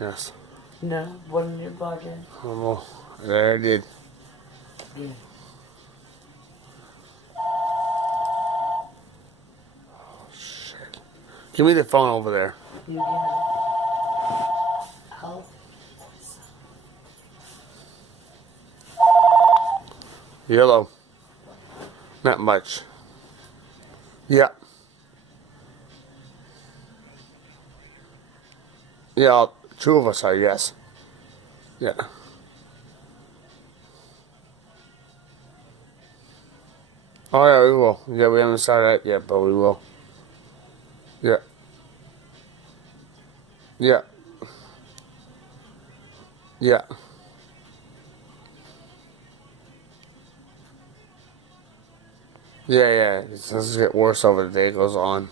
Yes. No, what in your pocket? Oh, well, there I did. Yeah. Shit. Give me the phone over there. You get it. I'll Yellow. Not much. Yeah. Yeah, two of us are, yes. Yeah. Oh, yeah, we will. Yeah, we haven't started that yet, but we will. Yeah. Yeah. Yeah. Yeah. It's going to get worse over the day goes on.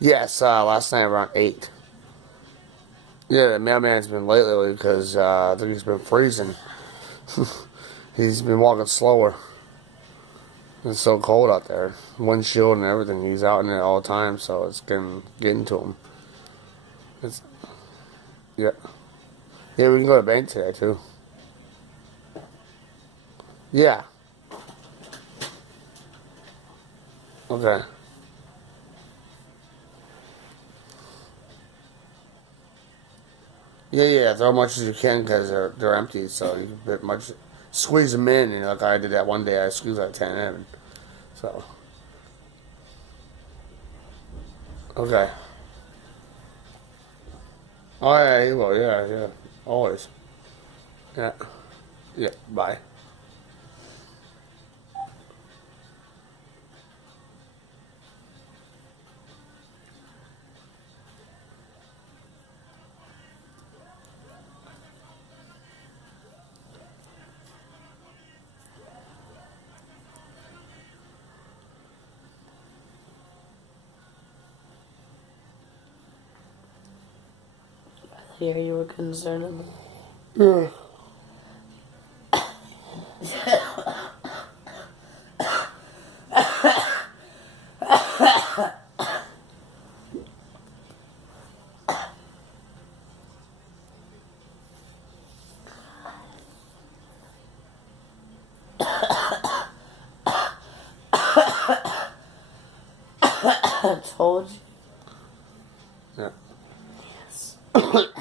Yes, last night around 8. Yeah, the mailman's been late lately because I think he's been freezing. He's been walking slower. It's so cold out there. Windshield and everything. He's out in it all the time, so it's getting to him. Yeah. Yeah, we can go to the bank today, too. Yeah. Okay. Yeah. Throw as much as you can because they're empty, so you can pretty much squeeze them in. And like I did that one day, I squeezed like 10 in. So. Okay. Oh, yeah, you will. Yeah. Always. Yeah. Yeah. Bye. hear you were concerned about. Yeah. I told you. Yeah. Yes.